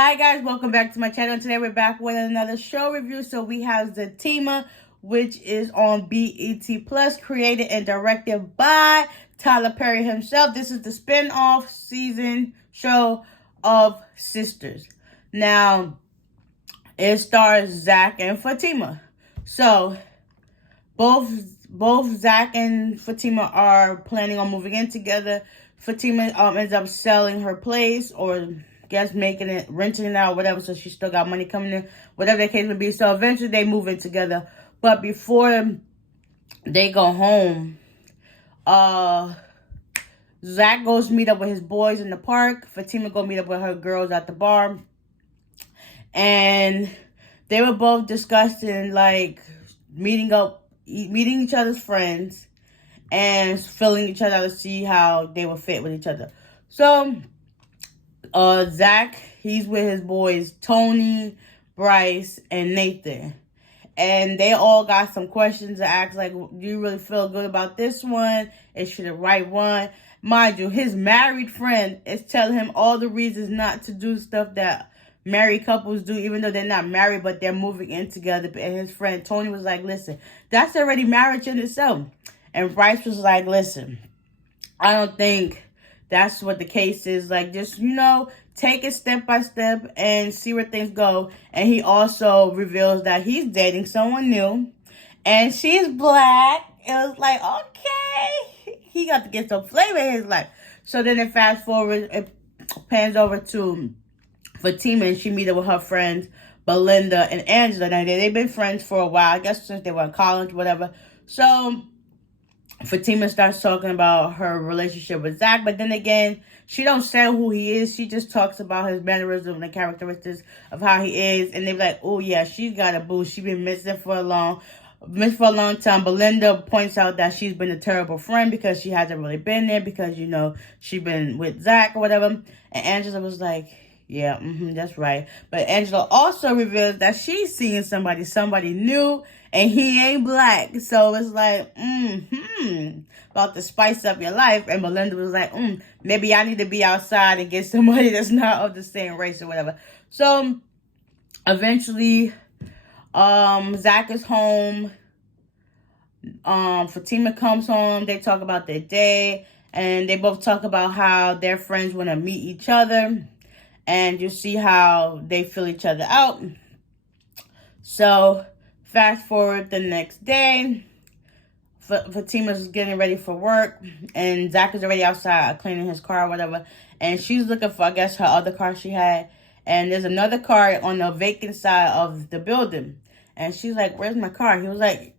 Hi guys, welcome back to my channel. Today we're back with another show review. So we have Zatima, which is on BET Plus, created and directed by Tyler Perry himself. This is the spin-off season show of Sisters. Now, it stars Zach and Fatima. So both Zach and Fatima are planning on moving in together. Fatima ends up selling her place, or guess making it, renting it out, whatever, so she still got money coming in, whatever the case may be. So eventually they move in together. But before they go home, Zach goes meet up with his boys in the park. Fatima go meet up with her girls at the bar. And they were both discussing, like, meeting each other's friends and filling each other out to see how they would fit with each other. So, Zach, he's with his boys, Tony, Bryce, and Nathan. And they all got some questions to ask, like, do you really feel good about this one? Is she the right one? Mind you, his married friend is telling him all the reasons not to do stuff that married couples do, even though they're not married, but they're moving in together. And his friend Tony was like, listen, that's already marriage in itself. And Bryce was like, listen, I don't think that's what the case is. Like, just, take it step by step and see where things go. And he also reveals that he's dating someone new, and she's black. It was like, okay, he got to get some flavor in his life. So then it fast forward, it pans over to Fatima, and she meets up with her friends, Belinda and Angela. Now, they've been friends for a while, I guess since they were in college, whatever. So Fatima starts talking about her relationship with Zach, but then again, she don't say who he is. She just talks about his mannerisms and characteristics of how he is. And they're like, oh yeah, she's got a boo. She's been missing for a long time. Belinda points out that she's been a terrible friend because she hasn't really been there because, she's been with Zach or whatever. And Angela was like, yeah, that's right. But Angela also reveals that she's seeing somebody new, and he ain't black. So it's like, about to spice up your life. And Belinda was like, maybe I need to be outside and get somebody that's not of the same race or whatever. So eventually, Zach is home. Fatima comes home. They talk about their day, and they both talk about how their friends want to meet each other. And you see how they fill each other out. So, fast forward the next day. Fatima's getting ready for work. And Zach is already outside cleaning his car or whatever. And she's looking for, I guess, her other car she had. And there's another car on the vacant side of the building. And she's like, where's my car? He was like,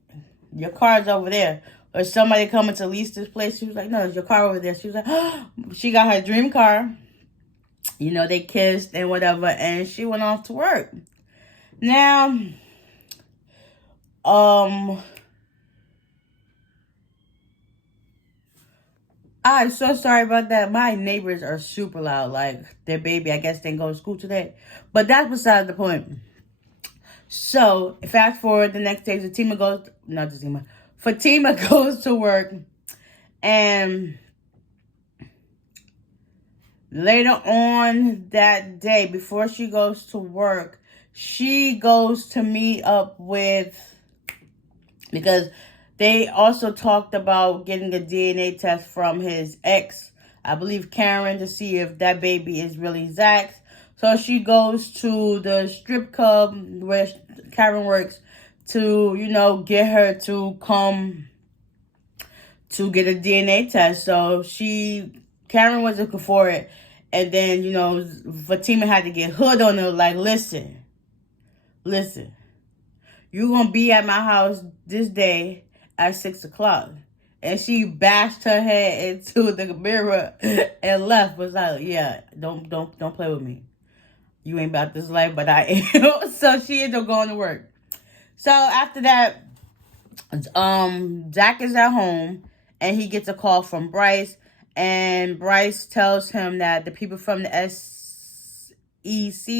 your car's over there. Or somebody coming to lease this place. She was like, no, there's your car over there. She was like, oh, she got her dream car. They kissed and whatever, and she went off to work. Now, I'm so sorry about that. My neighbors are super loud. Like, their baby, I guess, didn't go to school today. But that's beside the point. So, fast forward the next day, Fatima goes to work, and later on that day, before she goes to work, she goes to meet up with, because they also talked about getting a DNA test from his ex, I believe Karen, to see if that baby is really Zach's. So she goes to the strip club where Karen works to, get her to come to get a DNA test. So Karen was looking for it. And then, Fatima had to get hood on her, like, listen, you're going to be at my house this day at 6 o'clock. And she bashed her head into the mirror and left. Was like, yeah, don't play with me. You ain't about this life, but I am. So she ended up going to work. So after that, Zach is at home, and he gets a call from Bryce. And Bryce tells him that the people from the SEC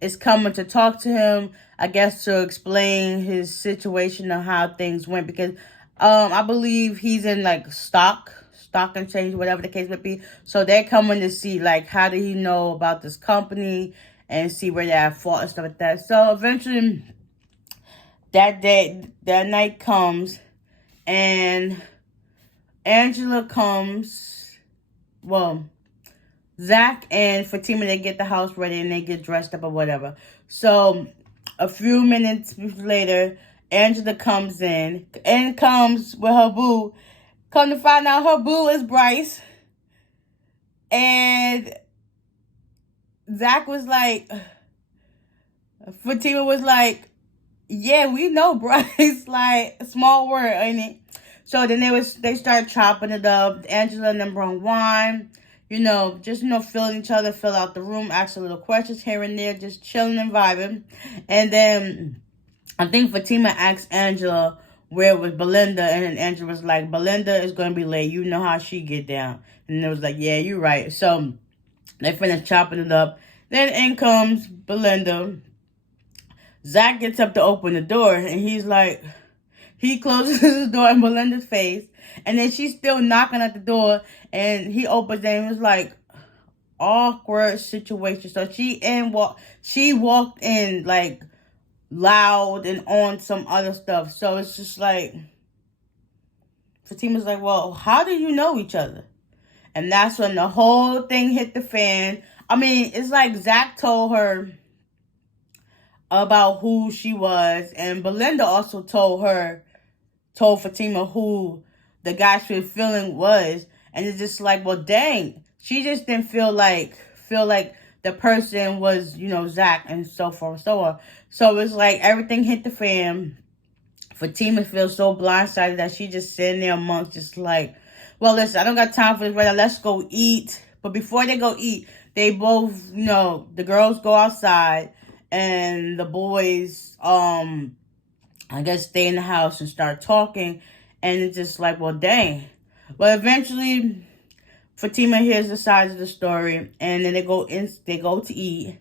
is coming to talk to him, I guess, to explain his situation and how things went. Because I believe he's in, like, stock and change, whatever the case may be. So they're coming to see, like, how did he know about this company and see where they're at fault and stuff like that. So eventually, that night comes, and Angela comes. Well, Zach and Fatima, they get the house ready and they get dressed up or whatever. So a few minutes later, Angela comes in and comes with her boo. Come to find out, her boo is Bryce. And Zach was like, Fatima was like, yeah, we know Bryce. Like, small word, ain't it? So then they start chopping it up. Angela and them brought wine. Just, feeling each other, fill out the room, ask a little questions here and there, just chilling and vibing. And then I think Fatima asked Angela where was Belinda, and then Angela was like, Belinda is going to be late. You know how she get down. And it was like, yeah, you're right. So they finished chopping it up. Then in comes Belinda. Zach gets up to open the door, and he's like, he closes the door in Belinda's face. And then she's still knocking at the door, and he opens it, and it was like awkward situation. So she walked in like loud and on some other stuff. So it's just like, Fatima's like, well, how do you know each other? And that's when the whole thing hit the fan. I mean, it's like Zach told her about who she was, and Belinda also told Fatima who the guy she was feeling was. And it's just like, well, dang, she just didn't feel like the person was, Zach, and so forth and so on. So it's like everything hit the fan. Fatima feels so blindsided that she just sitting there amongst, just like, well, listen, I don't got time for this right now. Let's go eat. But before they go eat, they both, the girls go outside, and the boys, I guess, stay in the house and start talking. And it's just like, well, dang. But eventually, Fatima hears the sides of the story, and then they go to eat.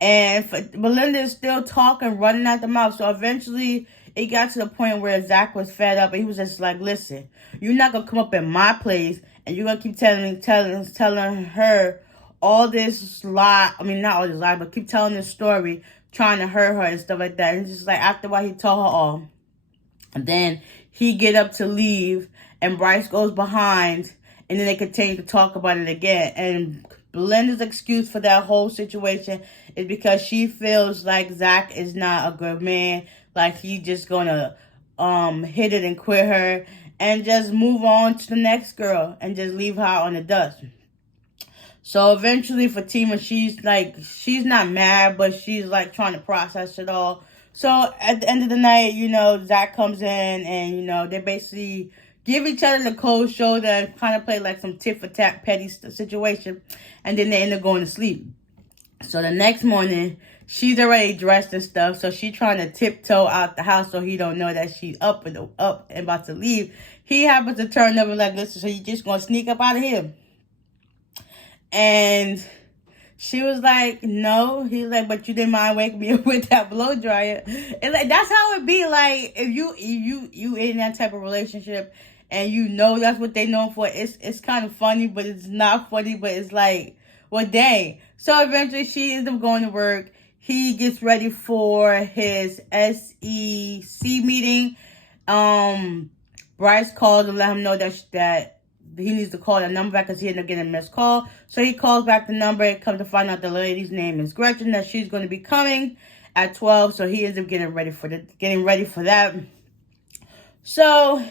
And Belinda is still talking, running out the mouth. So eventually, it got to the point where Zach was fed up, and he was just like, listen, you're not going to come up in my place, and you're going to keep telling her all this lie. I mean, not all this lie, but keep telling this story, trying to hurt her and stuff like that. And it's just like, after a while, he told her all. And then he get up to leave, and Bryce goes behind, and then they continue to talk about it again. And Belinda's excuse for that whole situation is because she feels like Zach is not a good man. Like, he just gonna hit it and quit her and just move on to the next girl and just leave her on the dust. So eventually Fatima, she's not mad, but she's like trying to process it all. So at the end of the night, Zach comes in, and, they basically give each other the cold shoulder and kind of play like some tit for tat petty situation. And then they end up going to sleep. So the next morning, she's already dressed and stuff. So she's trying to tiptoe out the house so he don't know that she's up and about to leave. He happens to turn over like, listen, so you just going to sneak up out of here? And she was like, no. He's like, but you didn't mind waking me up with that blow dryer. And like, that's how it be. Like, if you in that type of relationship and that's what they known for, it's kind of funny, but it's not funny, but it's like, well, dang. So eventually she ends up going to work. He gets ready for his SEC meeting. Bryce called to let him know that he needs to call that number back because he ended up getting a missed call. So he calls back the number and comes to find out the lady's name is Gretchen, that she's going to be coming at 12. So he ends up getting ready for that. So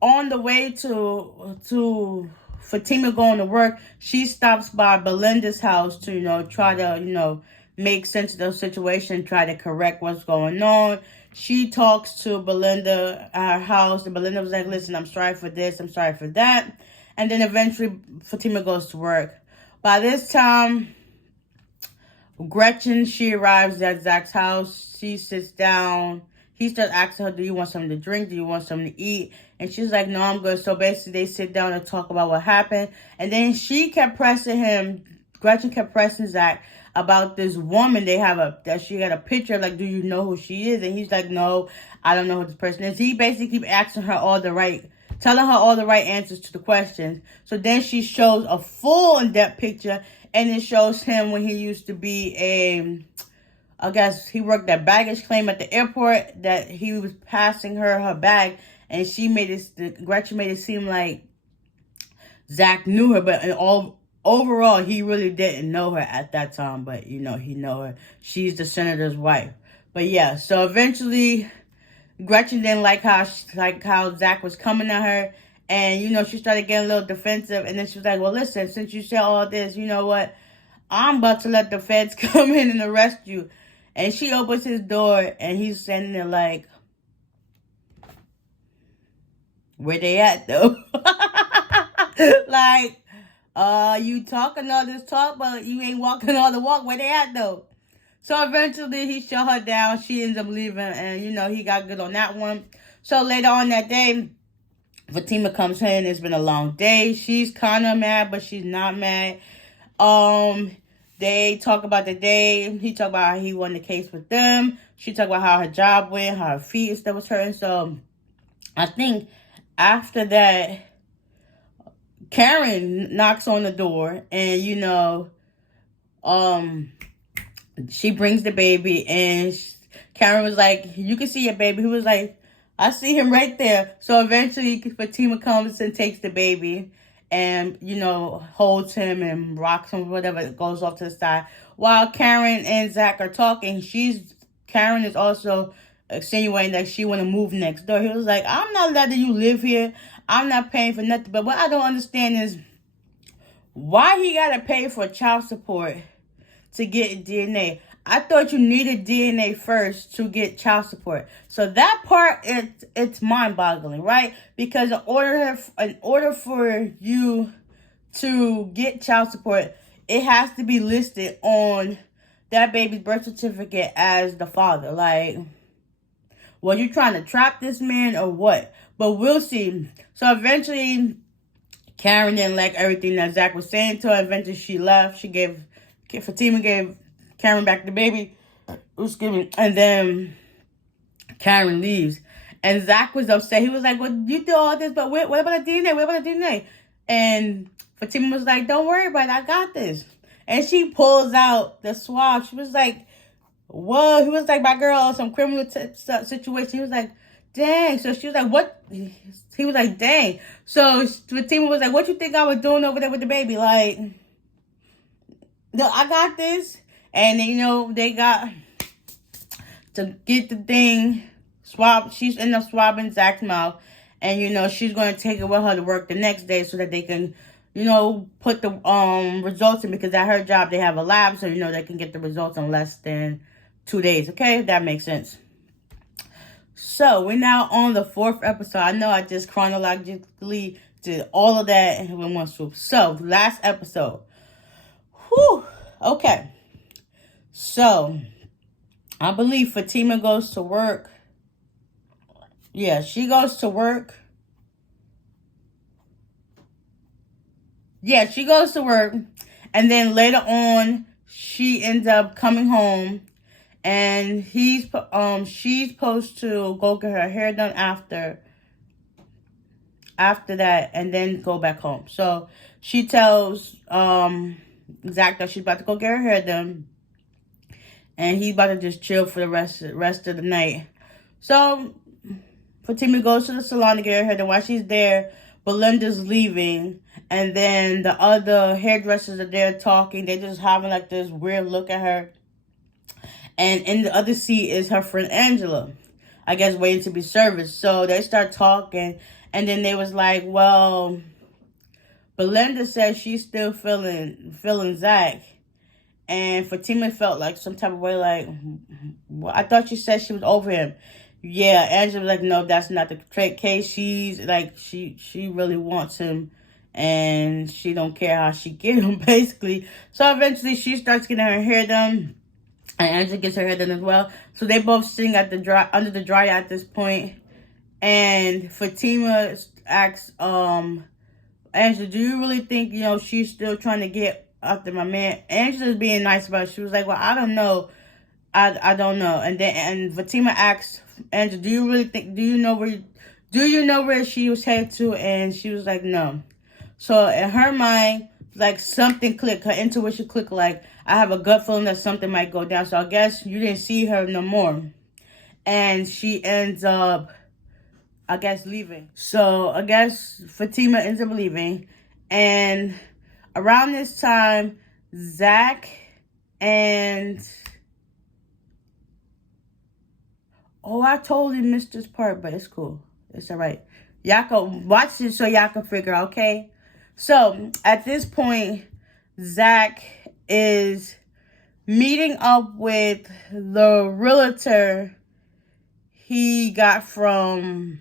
on the way to Fatima going to work, she stops by Belinda's house to, try to, make sense of the situation, try to correct what's going on. She talks to Belinda at her house, and Belinda was like, listen, I'm sorry for this, I'm sorry for that. And then eventually Fatima goes to work. By this time, Gretchen, she arrives at Zach's house. She sits down. He starts asking her, do you want something to drink? Do you want something to eat? And she's like, no, I'm good. So basically they sit down and talk about what happened. And then she kept pressing him. Gretchen kept pressing Zach about this woman that she got a picture, like, do you know who she is? And he's like, no, I don't know who this person is. He basically keep asking her all the right telling her all the right answers to the questions. So then she shows a full in-depth picture, and it shows him when he used to be I guess he worked at baggage claim at the airport, that he was passing her bag, and Gretchen made it seem like Zach knew her, but overall, he really didn't know her at that time, but, he know her. She's the senator's wife. But yeah, so eventually, Gretchen didn't like how Zach was coming at her, and, she started getting a little defensive, and then she was like, well, listen, since you said all this, you know what? I'm about to let the feds come in and arrest you. And she opens his door, and he's standing there like, where they at, though? Like, you talking all this talk, but you ain't walking all the walk. Where they at, though? So eventually, he shut her down. She ends up leaving, and, he got good on that one. So later on that day, Fatima comes in. It's been a long day. She's kind of mad, but she's not mad. They talk about the day. He talked about how he won the case with them. She talked about how her job went, how her feet and stuff was hurting. So I think after that, Karen knocks on the door, and she brings the baby, and Karen was like, you can see your baby. He was like, I see him right there. So eventually Fatima comes and takes the baby, and, holds him and rocks him, whatever, goes off to the side. While Karen and Zach are talking, Karen is also insinuating that she want to move next door. He was like, I'm not letting you live here. I'm not paying for nothing. But what I don't understand is why he got to pay for child support to get DNA. I thought you needed DNA first to get child support. So that part, it's mind-boggling, right? Because in order for you to get child support, it has to be listed on that baby's birth certificate as the father. Like, well, you trying to trap this man or what? But we'll see. So eventually, Karen didn't like everything that Zach was saying to her. Eventually, she left. Fatima gave Karen back the baby. Excuse me. And then Karen leaves. And Zach was upset. He was like, well, you did all this, but what about the DNA? What about the DNA? And Fatima was like, don't worry about it. I got this. And she pulls out the swab. She was like, whoa. He was like, my girl, some criminal situation. He was like, dang. So she was like, what? He was like, dang. So Fatima was like, what you think I was doing over there with the baby? Like, no, I got this. And then, they got to get the thing swabbed. She's ended up swabbing Zach's mouth. And, she's going to take it with her to work the next day so that they can, put the results in. Because at her job, they have a lab. So, they can get the results in less than 2 days. Okay? That makes sense. So, we're now on the 4th episode. I know I just chronologically did all of that in one swoop. So, last episode. Whew. Okay. So, I believe Fatima goes to work. Yeah, she goes to work. Yeah, she goes to work. And then later on, she ends up coming home. And she's supposed to go get her hair done after that, and then go back home. So she tells Zach that she's about to go get her hair done, and he's about to just chill for the rest of the night. So Fatima goes to the salon to get her hair done. While she's there, Belinda's leaving, and then the other hairdressers are there talking. They're just having like this weird look at her. And in the other seat is her friend Angela, I guess waiting to be serviced. So they start talking, and then they was like, well, Belinda says she's still feeling Zach. And Fatima felt like some type of way, like, well, I thought you said she was over him. Yeah, Angela was like, no, that's not the case. She's like, she really wants him, and she don't care how she get him, basically. So eventually she starts getting her hair done. And Angela gets her hair done as well. So they both sitting at under the dryer at this point. And Fatima asks Angela, do you really think, she's still trying to get after my man? Angela's being nice about it. She was like, well, I don't know. I don't know. And Fatima asks Angela, do you know where do you know where she was headed to? And she was like, no. So in her mind, like something clicked. Her intuition clicked. Like, I have a gut feeling that something might go down. So I guess you didn't see her no more. And she ends up, I guess, leaving. So I guess Fatima ends up leaving. And around this time, Zach and... Oh, I totally missed this part, but it's cool. It's all right. Y'all can watch it so y'all can figure out, okay? So, at this point, Zach is meeting up with the realtor he got from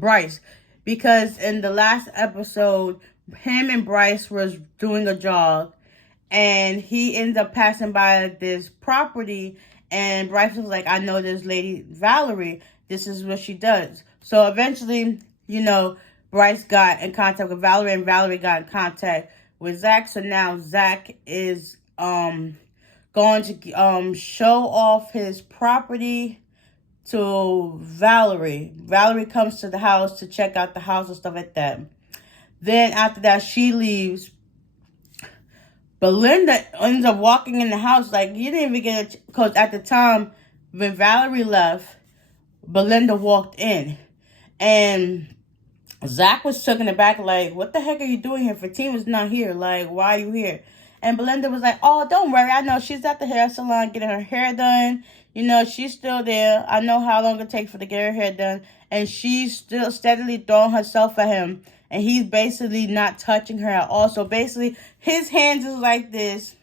Bryce. Because in the last episode, him and Bryce was doing a jog. And he ends up passing by this property. And Bryce was like, I know this lady, Valerie. This is what she does. So eventually, Bryce got in contact with Valerie. And Valerie got in contact with Zach. So now Zach is going to show off his property to Valerie. Valerie comes to the house to check out the house and stuff like that. Then after that, she leaves. Belinda ends up walking in the house like you didn't even get it, because at the time when Valerie left, Belinda walked in. And Zach was taken aback like, what the heck are you doing here? Fatima's not here. Like, why are you here? And Belinda was like, oh, don't worry. I know she's at the hair salon getting her hair done. She's still there. I know how long it takes for to get her hair done. And she's still steadily throwing herself at him. And he's basically not touching her at all. So basically, his hands is like this.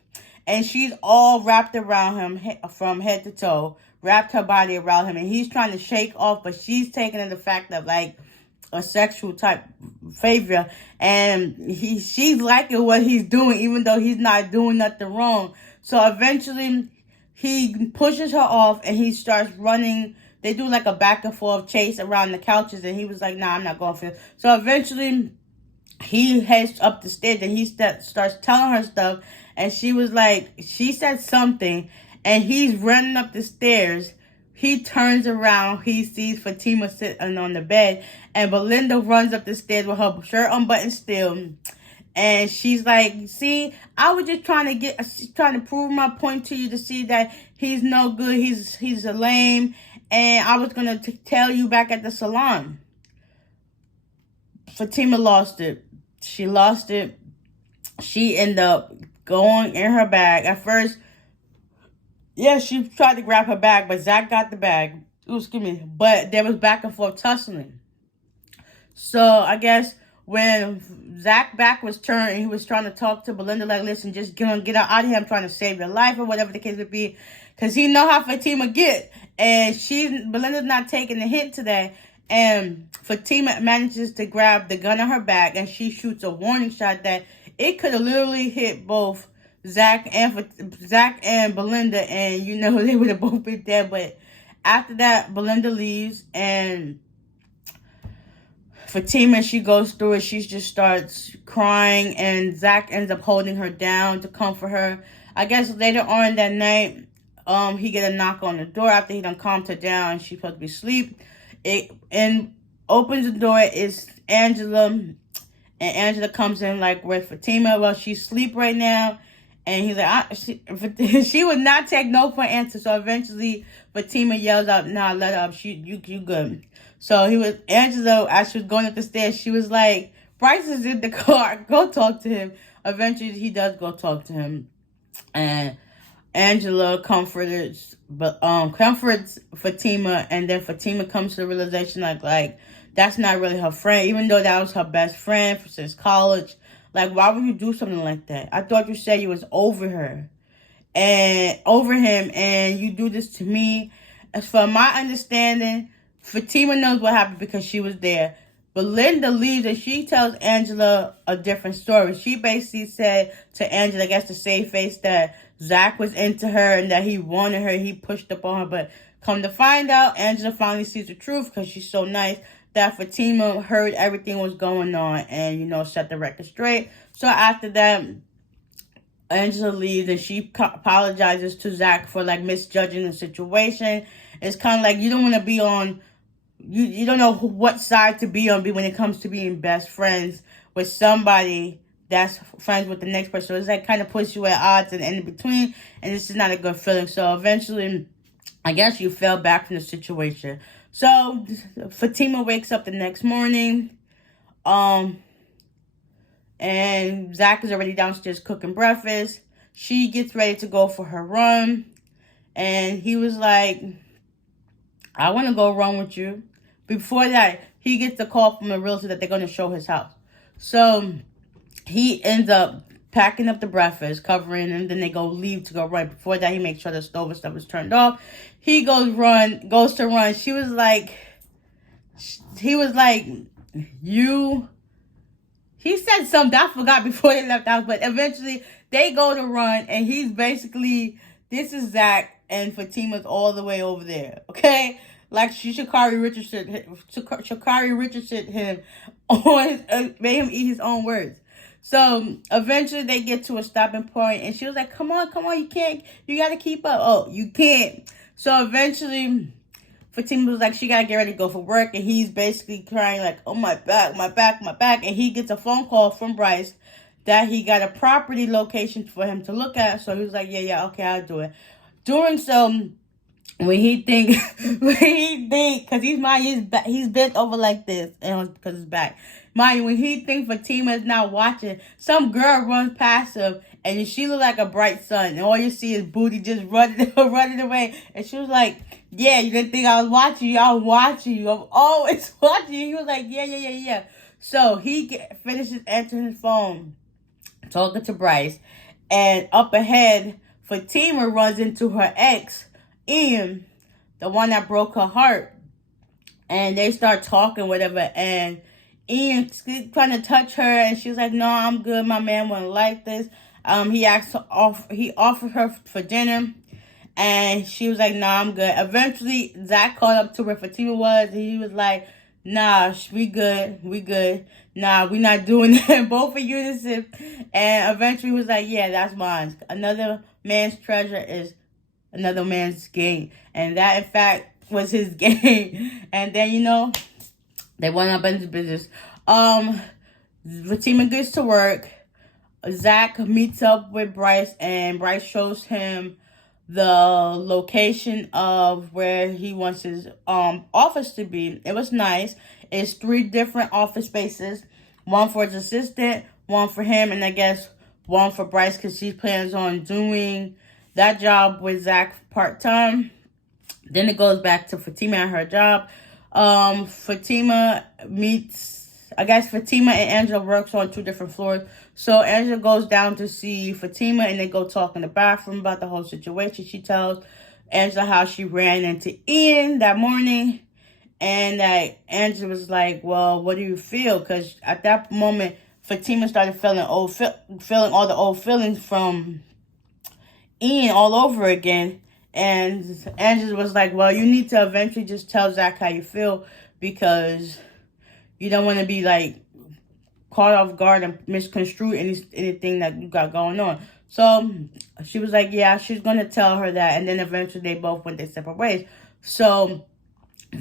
And she's all wrapped around him from head to toe. Wrapped her body around him. And he's trying to shake off. But she's taking in the fact of like a sexual type favor. And she's liking what he's doing. Even though he's not doing nothing wrong. So eventually, he pushes her off. And he starts running. They do like a back and forth chase around the couches. And he was like, nah, I'm not going for it. So eventually, he heads up the stairs. And he starts telling her stuff. And she was like, she said something. And he's running up the stairs. He turns around. He sees Fatima sitting on the bed. And Belinda runs up the stairs with her shirt unbuttoned still. And she's like, see, I was just trying to prove my point to you to see that he's no good. He's a lame. And I was going to tell you back at the salon. Fatima lost it. She lost it. She ended up going in her bag. At first, yeah, she tried to grab her bag, but Zach got the bag. Ooh, excuse me. But there was back and forth tussling. So I guess when Zach's back was turned and he was trying to talk to Belinda, like, listen, just get out of here. I'm trying to save your life or whatever the case would be. Because he know how Fatima get. And Belinda's not taking the hint to that. And Fatima manages to grab the gun on her back. And she shoots a warning shot that it could have literally hit both Zach and Belinda. And, they would have both been dead. But after that, Belinda leaves. And Fatima, she goes through it. She just starts crying. And Zach ends up holding her down to comfort her. I guess later on that night, he get a knock on the door after he done calmed her down. She's supposed to be asleep. And opens the door. It's Angela. And Angela comes in like with Fatima. Well, she's asleep right now. And he's like, she would not take no for an answer. So eventually, Fatima yells out, nah, let her up. You good. So Angela, as she was going up the stairs, she was like, Bryce is in the car. Go talk to him. Eventually, he does go talk to him. And Angela comforts Fatima, and then Fatima comes to the realization like that's not really her friend, even though that was her best friend since college. Like, why would you do something like that? I thought you said you was over her and over him, and you do this to me. As for my understanding, Fatima knows what happened because she was there. Belinda leaves and she tells Angela a different story. She basically said to Angela, I guess to save face, that Zach was into her and that he wanted her. He pushed up on her. But come to find out, Angela finally sees the truth because she's so nice, that Fatima heard everything was going on and, set the record straight. So after that, Angela leaves and she apologizes to Zach for, like, misjudging the situation. It's kind of like you don't want to be on you don't know what side to be on when it comes to being best friends with somebody that's friends with the next person. So it's like kind of puts you at odds and in between, and this is not a good feeling. So eventually, I guess you fell back from the situation. So Fatima wakes up the next morning, and Zach is already downstairs cooking breakfast. She gets ready to go for her run, and he was like, I want to go run with you. Before that, he gets the call from the realtor that they're going to show his house. So he ends up packing up the breakfast, covering, and then they leave to go run. Before that, he makes sure the stove and stuff is turned off. He goes to run. He was like, he said something, I forgot before they left the house, but eventually they go to run, and he's basically, this is Zach, and Fatima's all the way over there, okay? Like Sha'Carri Richardson him on, made him eat his own words. So eventually they get to a stopping point, and she was like, come on, you gotta keep up. Oh, you can't. So eventually Fatima was like, she gotta get ready to go for work, and he's basically crying like, oh, my back. And he gets a phone call from Bryce that he got a property location for him to look at. So he was like, yeah, okay, I'll do it. Doing so, when he think, cause he's bent over like this, and because his back. Mind you, when he think Fatima is not watching, some girl runs past him, and she look like a bright sun, and all you see is booty just running away. And she was like, yeah, you didn't think I was watching you. I'm watching you. I'm always watching you. He was like, yeah. So he finishes answering his phone, talking to Bryce, and up ahead, Fatima runs into her ex, Ian, the one that broke her heart, and they start talking, whatever, and Ian trying to touch her, and she was like, no, I'm good, my man wouldn't like this. He offered her for dinner, and she was like, nah, I'm good. Eventually, Zach called up to where Fatima was, and he was like, nah, we good. Nah, we not doing that. Both in unison. And eventually he was like, yeah, that's mine. Another man's treasure is another man's gain. And that, in fact, was his gain. And then, they went up into business. Fatima gets to work. Zach meets up with Bryce, and Bryce shows him the location of where he wants his office to be. It was nice. It's 3 different office spaces. One for his assistant, one for him, and I guess one for Bryce, because she plans on doing that job with Zach part-time. Then it goes back to Fatima and her job. Fatima and Angela works on 2 different floors. So Angela goes down to see Fatima, and they go talk in the bathroom about the whole situation. She tells Angela how she ran into Ian that morning, and that Angela was like, well, what do you feel? Because at that moment, Fatima started feeling all the old feelings from Ian all over again. And Angela was like, well, you need to eventually just tell Zach how you feel, because you don't want to be like caught off guard and misconstrue anything that you got going on. So she was like, yeah, she's going to tell her that. And then eventually they both went their separate ways. So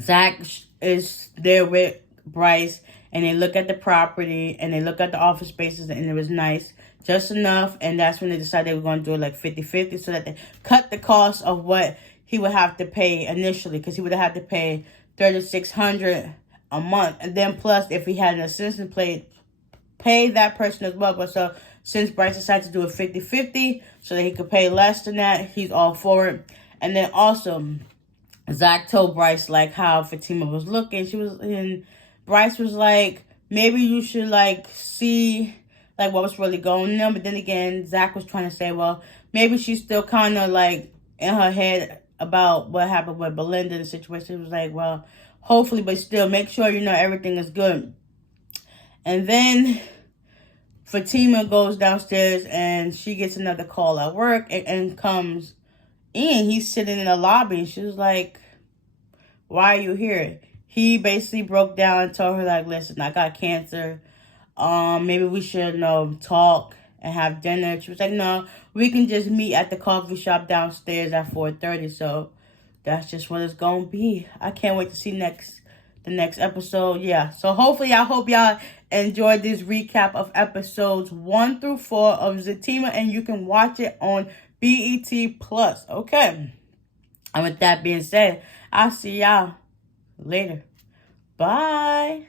Zach is there with Bryce, and they look at the property, and they look at the office spaces, and it was nice, just enough. And that's when they decided they were going to do it like 50-50, so that they cut the cost of what he would have to pay initially, because he would have had to pay $3,600 a month. And then plus, if he had an assistant, pay that person as well. But so since Bryce decided to do it 50-50 so that he could pay less than that, he's all for it. And then also, Zach told Bryce like how Fatima was looking. And Bryce was like, maybe you should like see like what was really going on. But then again, Zach was trying to say, well, maybe she's still kind of like in her head about what happened with Belinda, the situation. It was like, well, hopefully, but still make sure everything is good. And then Fatima goes downstairs, and she gets another call at work, and comes in. He's sitting in the lobby, and she was like, why are you here? He basically broke down and told her like, listen, I got cancer. Maybe we should talk and have dinner. She was like, no, we can just meet at the coffee shop downstairs at 4:30. So that's just what it's gonna be. I can't wait to see the next episode. Yeah. So hopefully, I hope y'all enjoyed this recap of episodes 1 through 4 of Zatima, and you can watch it on BET Plus. Okay. And with that being said, I'll see y'all later. Bye.